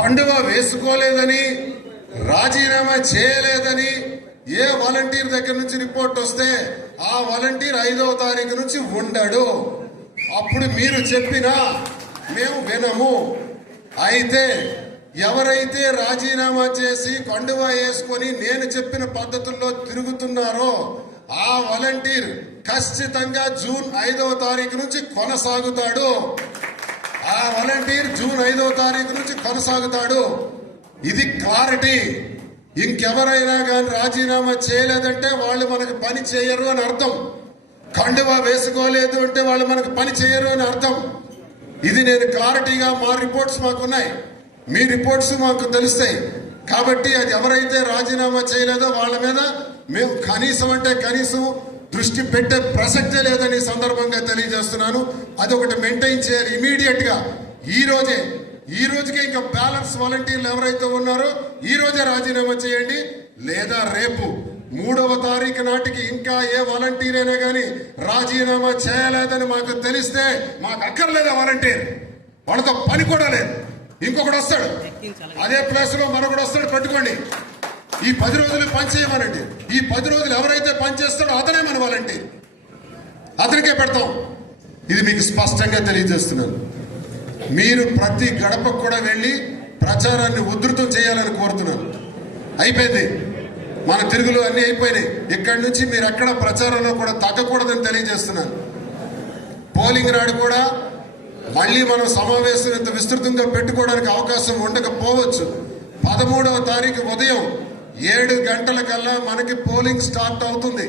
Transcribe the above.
కండువా వేసుకోలేదని, రాజీనామా చేయలేదని ఏ వాలంటీర్ దగ్గర నుంచి రిపోర్ట్ వస్తే ఆ వాలంటీర్ 5వ తారీఖు నుంచి ఉండడు. అప్పుడు మీరు చెప్పినా మేము వినము. అయితే ఎవరైతే రాజీనామా చేసి కండువా వేసుకొని నేను చెప్పిన పద్ధతుల్లో తిరుగుతున్నారో ఆ వాలంటీర్ ఖచ్చితంగా జూన్ 5వ తారీఖు నుంచి కొనసాగుతాడు. ఆ వాలంటీర్ జూన్ 5వ తారీఖు నుంచి కొనసాగుతాడు. ఇది క్లారిటీ. ఇంకెవరైనా కానీ రాజీనామా చేయలేదంటే వాళ్ళు మనకు పని చేయరు అని అర్థం. కండువా వేసుకోలేదు అంటే వాళ్ళు మనకు పని చేయరు అని అర్థం. ఇది నేను క్లారిటీగా, మా రిపోర్ట్స్ మాకున్నాయి, మీ రిపోర్ట్స్ మాకు తెలుస్తాయి. కాబట్టి అది ఎవరైతే రాజీనామా చేయలేదో వాళ్ళ మీద మేము కనీసం దృష్టి పెట్టే ప్రసక్తే లేదని సందర్భంగా తెలియజేస్తున్నాను. అదొకటి మెయింటైన్ చేయాలి ఇమీడియట్ గా. ఈ రోజుకే ఇంకా బ్యాలెన్స్ వాలంటీర్లు ఎవరైతే ఉన్నారో ఈ రోజే రాజీనామా చేయండి. లేదా రేపు 3వ తారీఖు నాటికి ఇంకా ఏ వాలంటీర్ అయినా కానీ రాజీనామా చేయలేదని మాకు తెలిస్తే మాకు అక్కర్లేదా వాలంటీర్, వాళ్ళతో పని కూడా లేదు. ఇంకొకటి వస్తాడు, అదే ప్లేస్ లో మరొకటి వస్తాడు, పెట్టుకోండి. ఈ 10 రోజులు పని చేయమనండి. ఈ 10 రోజులు ఎవరైతే పని చేస్తాడో అతనే మన వాలంటీర్, అతనికే పెడతాం. ఇది మీకు స్పష్టంగా తెలియజేస్తున్నాను. మీరు ప్రతి గడపకు కూడా వెళ్ళి ప్రచారాన్ని ఉధృతం చేయాలని కోరుతున్నాను. అయిపోయింది, మన తిరుగులు అన్నీ అయిపోయినాయి. ఇక్కడి నుంచి మీరు ఎక్కడ ప్రచారంలో కూడా తగ్గకూడదని తెలియజేస్తున్నాను. పోలింగ్ నాడు కూడా మళ్ళీ మనం సమావేశం ఇంత విస్తృతంగా పెట్టుకోవడానికి అవకాశం ఉండకపోవచ్చు. 13వ తారీఖు ఉదయం 7 గంటలకల్లా మనకి పోలింగ్ స్టార్ట్ అవుతుంది.